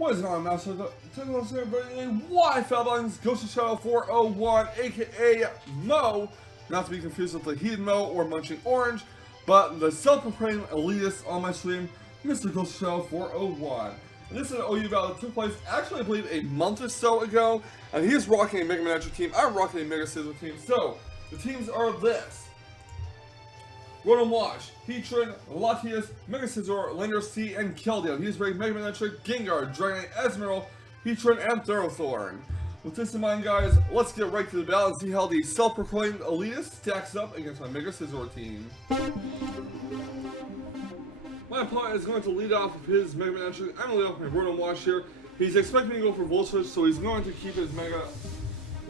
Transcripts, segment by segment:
What is going on, Mousetrap? Taking on everybody in Wi-Fi buttons, Ghostlyshadow401, aka Mo, not to be confused with the Heathen Mo or Munching Orange, but the self-proclaimed elitist on my stream, Mr. Ghostlyshadow401. And this is an OU battle that took place actually, I believe, a month or so ago, and he is rocking a Mega Man Entry team. I'm rocking a Mega Scissor team. So, the teams are this. Rotom Wash, Heatran, Latias, Mega Scizor, Lander C, and Keldeo. He's rated Mega Man Entry, Gengar, Dragonite, Esmeralda, Heatran, and Thorthorn. With this in mind, guys, let's get right to the battle and see how the self-proclaimed elitist stacks up against my Mega Scizor team. My opponent is going to lead off with his Mega Man Entry. I'm going to lead off with my Rotom Wash here. He's expecting me to go for Volt Switch, so he's going to keep his Mega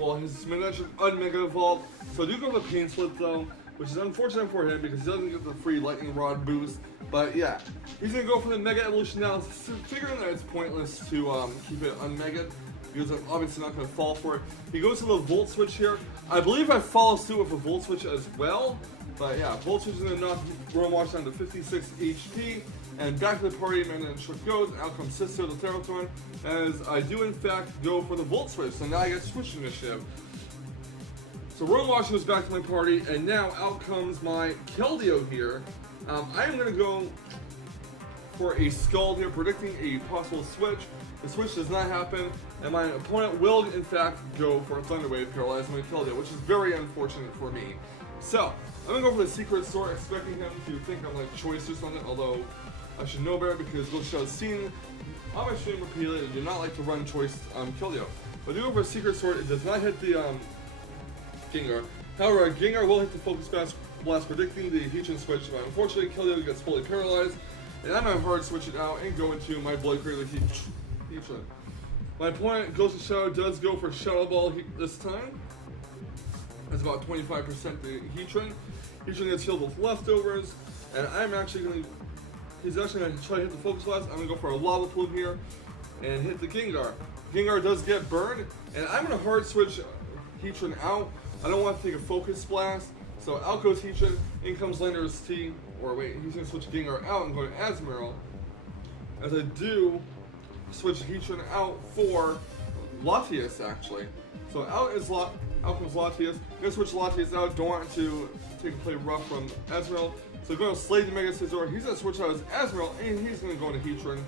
Entry un-Mega Evolved. So I do go for the Pain Split though, which is unfortunate for him because he doesn't get the free Lightning Rod boost. But yeah, he's going to go for the Mega Evolution now, figuring that it's pointless to keep it un-Mega because I'm obviously not going to fall for it. He goes to the Volt Switch here. I believe I follow suit with a Volt Switch as well. But yeah, Volt Switch is going to knock Rotom Wash down to 56 HP. And back to the party, Mega Man Entry goes. Out comes Sister, the Thorthorn, as I do in fact go for the Volt Switch. So now I get Switch Initiative. So Rotom Wash goes back to my party, and now out comes my Keldeo here. I am going to go for a Scald here, predicting a possible switch. The switch does not happen, and my opponent will in fact go for a Thunder Wave, paralyzing my Keldeo, which is very unfortunate for me. So, I'm going to go for the Secret Sword, expecting him to think I'm like Choice or something, although I should know better because Ghostlyshadow has seen on my stream repeatedly that I do not like to run Choice Keldeo. But I do go for a Secret Sword. It does not hit the Gengar. However, Gengar will hit the Focus Blast, predicting the Heatran switch, but unfortunately Keldeo gets fully paralyzed, and I'm going to hard switch it out and go into my Blood Cradle Heatran. My opponent, Ghostlyshadow, does go for Shadow Ball this time. That's about 25% the Heatran. Heatran gets healed with leftovers, and I'm actually going to, he's actually going to try to hit the Focus Blast. I'm going to go for a Lava Plume here and hit the Gengar. Gengar does get burned, and I'm going to hard switch Heatran out. I don't want to take a Focus Blast, so out goes Heatran, in comes Lander's T, or wait, he's going to switch Gengar out and go to Esmeralda. As I do switch Heatran out for Latias, actually. So out comes Latias. I'm going to switch Latias out, don't want to take a play rough from Esmeralda. So I'm going to Slay the Mega Scizor, he's going to switch out his Esmeralda, and he's going to go into Heatran.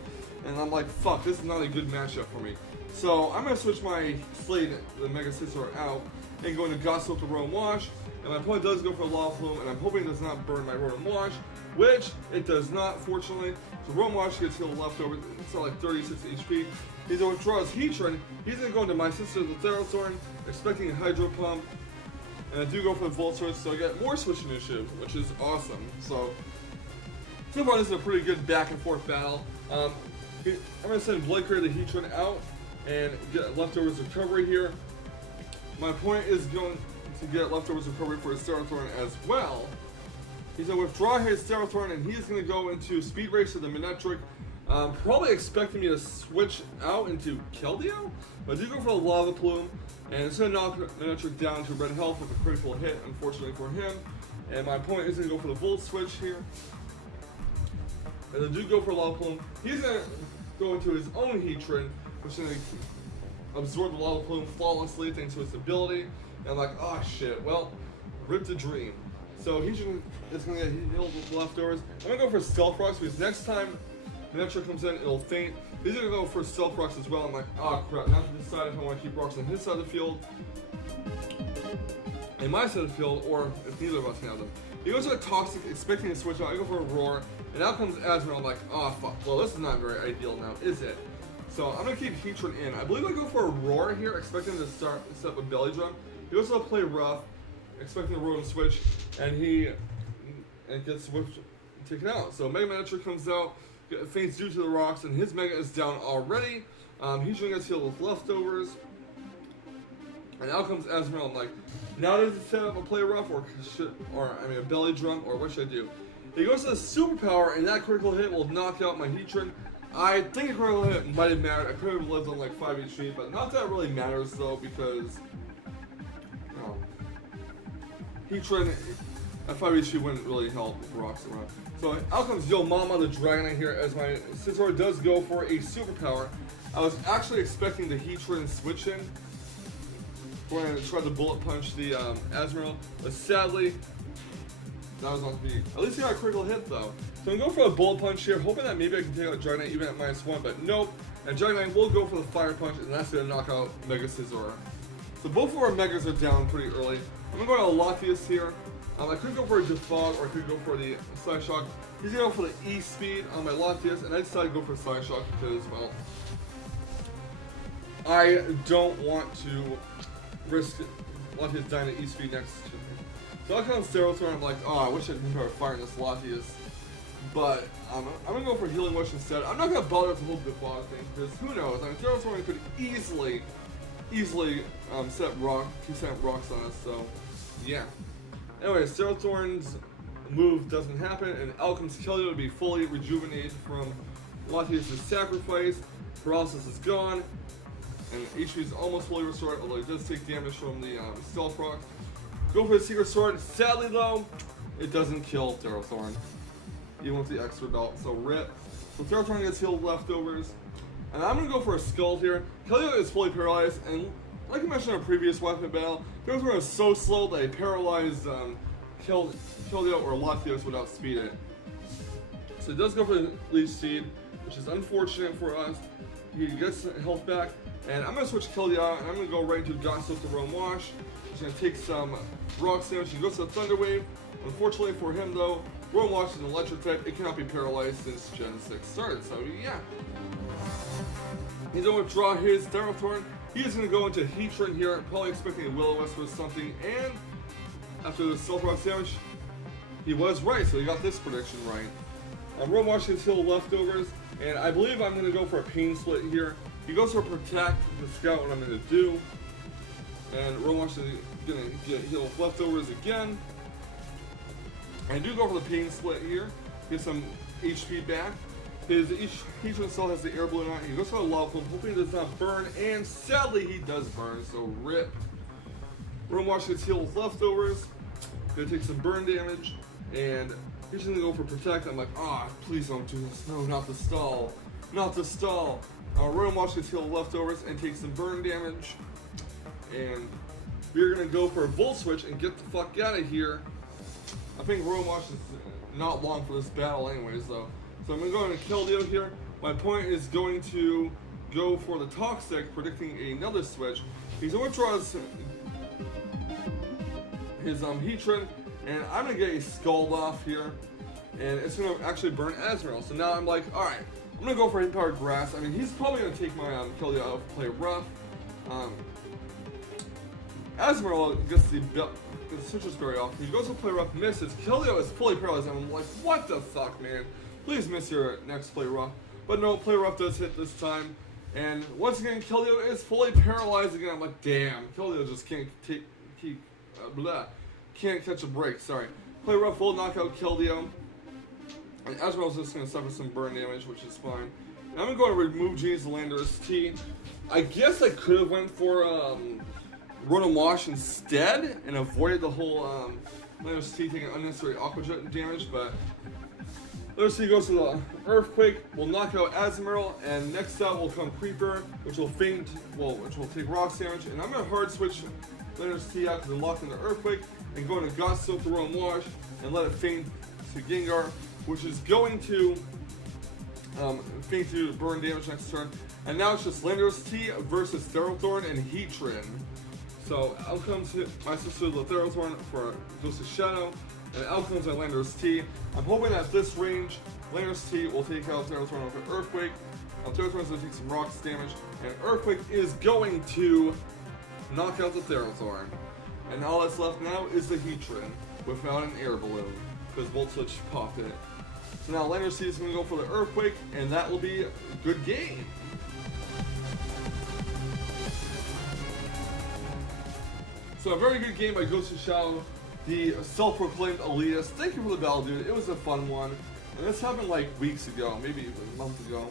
And I'm like, fuck, this is not a good matchup for me. So I'm going to switch my Slay the Mega Scizor out and go into Gossip with the Rotom Wash. And my opponent does go for a Lava Plume, and I'm hoping it does not burn my Rotom Wash, which it does not, fortunately. So Rotom Wash gets healed leftovers, it's like 36 HP. He's going to withdraw his Heatran. He's going to go into my Sister, the Thorthorn, expecting a Hydro Pump. And I do go for the Volt Switch, so I get more Switch Initiative, which is awesome. So far this is a pretty good back and forth battle. I'm going to send Blood Cradle the Heatran out and get leftovers recovery here. My opponent is going to get leftovers recovery for his Thorthorn as well. He's going to withdraw his Thorthorn, and he's going to go into Speed Racer the Manectric. Probably expecting me to switch out into Keldeo, but I do go for a Lava Plume, and it's going to knock Manectric down to red health with a critical hit, unfortunately for him. And my opponent is going to go for the Volt Switch here. And I do go for a Lava Plume. He's going to go into his own Heatran, which is going to absorb the Lava Plume flawlessly thanks to its ability. And I'm like, oh shit, well, ripped a dream. So Heatran is going to get healed with leftovers. I'm going to go for Stealth Rocks because next time Manectric comes in, it'll faint. He's going to go for Stealth Rocks as well. I'm like, oh crap, now I have to decide if I want to keep rocks on his side of the field and my side of the field, or if neither of us can have them. He goes to a Toxic, expecting to switch out. I go for a Roar, and out comes Esmeralda. I'm like, oh fuck, well this is not very ideal now, is it? So I'm going to keep Heatran in. I believe I go for a Roar here, expecting to set up a Belly Drum. He goes to play Rough, expecting the Rotom Switch, and gets taken out. So Mega Man Entry comes out, faints due to the rocks, and his Mega is down already. Heatran gets healed with leftovers. And out comes Esmeralda. I'm like, now does it set up a play rough or a belly drum, or what should I do? He goes to the superpower, and that critical hit will knock out my Heatran. I think a critical hit might have mattered. I could have lived on like 5 HP, but not that really matters though, because Heatran That 5 HP wouldn't really help with rocks around. So out comes Yo Mama the Dragonite here as my Scizor does go for a superpower. I was actually expecting the Heatran switch in. We're going to try to bullet punch the Azumarill, but sadly, that was not to be. At least he got a critical hit though. So I'm going for a bullet punch here, hoping that maybe I can take out Dragonite even at -1, but nope. And Dragonite will go for the fire punch, and that's going to knock out Mega Scizor. So both of our Megas are down pretty early. I'm going to go to Latias here. I could go for a Defog or I could go for the Side Shock. He's going to go for the E-Speed on my Latias, and I decided to go for Side Shock because, well, I don't want to risk Latias dying to E-Speed next to me. So I come Sterothorn, I'm like, oh, I wish I didn't try firing this Latias. But I'm going to go for Healing Wish instead. I'm not going to bother with the whole Defog thing because who knows? I mean, Sterothorn could easily set rock, 2% rocks on us, so yeah. Anyway, Sterothorn's move doesn't happen, and out comes Keldeo to be fully rejuvenated from Latias' sacrifice. Paralysis is gone, and HP is almost fully restored, although it does take damage from the Stealth Rock. Go for the Secret Sword. Sadly though, it doesn't kill Sterothorn, even with the extra belt, so rip. So Sterothorn gets healed leftovers. And I'm going to go for a Skull here. Keldeo is fully paralyzed, and like I mentioned in a previous weapon battle, Sterothorn is so slow that he paralyzed Keldeo or Latios without speed it. So he does go for the Leech Seed, which is unfortunate for us. He gets health back, and I'm going to switch Keldeo out, and I'm going to go right into Ghostlyshadow401 Wash. He's going to take some rock damage. He goes to the Thunder Wave. Unfortunately for him though, Rowan Wash is an electric type. It cannot be paralyzed since Gen 6 started, so yeah. He's going to withdraw his Sterothorn. He is going to go into Heatran here, probably expecting a Will-O-Wisp or something, and after the Stealth Rock damage, he was right, so he got this prediction right. Rowan Wash gets healed leftovers, and I believe I'm going to go for a Pain Split here. He goes for Protect to scout what I'm going to do, and Rowan Wash is going to get healed leftovers again. I do go for the Pain Split here, get some HP back. His Heatran still has the air balloon on. He goes for a Lava Plume, hoping he does not burn, and sadly he does burn, so rip. Rowan Wash gets healed with leftovers. Gonna take some burn damage, and he's gonna go for Protect. I'm like, ah, oh, please don't do this. No, not the stall. Not the stall. Rowan Wash gets healed with leftovers and takes some burn damage. And we're gonna go for a Volt Switch and get the fuck out of here. I think Rowan Wash is not long for this battle anyways, though. So I'm going to go into Keldeo here. My point is going to go for the Toxic, predicting another switch. He's going to draw his Heatran, and I'm going to get a Scald off here, and it's going to actually burn Azumarill. So now I'm like, alright, I'm going to go for Hidden Power Grass. I mean, he's probably going to take my Keldeo out of play rough. Azumarill gets the Citrus Berry off. He goes to play rough, misses. Keldeo is fully paralyzed. I'm like, what the fuck, man? Please miss your next play rough. But no, play rough does hit this time. And once again, Keldeo is fully paralyzed again. I'm like, damn, Keldeo just can't can't catch a break. Sorry. Play rough will knock out Keldeo. And Azumarill is just going to suffer some burn damage, which is fine. And I'm going to remove Genie's Landorus T. I guess I could have went for Rowan Wash instead and avoided the whole Landorus T taking unnecessary Aqua Jet damage, but Landorus T goes to the Earthquake, will knock out Azumarill, and next out will come Creeper, which will faint, which will take rocks damage, and I'm going to hard switch Landorus T out because I'm locked in the Earthquake, and go into Ghostlyshadow401 Wash, and let it faint to Gengar, which is going to faint to burn damage next turn. And now it's just Landorus T versus Sterothorn and Heatran. So out comes my sister Sterothorn for Ghostlyshadow, and out comes my Landorus T. I'm hoping at this range, Landorus T will take out Sterothorn with an Earthquake. Sterothorn is going to take some rocks damage, and Earthquake is going to knock out the Sterothorn. And all that's left now is the Heatran without an air balloon, because Volt Switch popped it. So now Landorus T is going to go for the Earthquake, and that will be a good game. So a very good game by Ghostlyshadow, the self-proclaimed elitist. Thank you for the battle, dude. It was a fun one. And this happened like weeks ago, maybe even a month ago.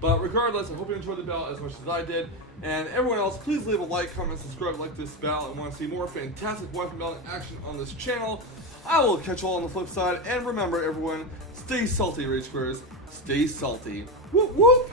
But regardless, I hope you enjoyed the battle as much as I did. And everyone else, please leave a like, comment, subscribe, like this battle, and want to see more fantastic Wi-Fi battle action on this channel. I will catch you all on the flip side. And remember, everyone, stay salty, Rage Squares. Stay salty. Whoop whoop!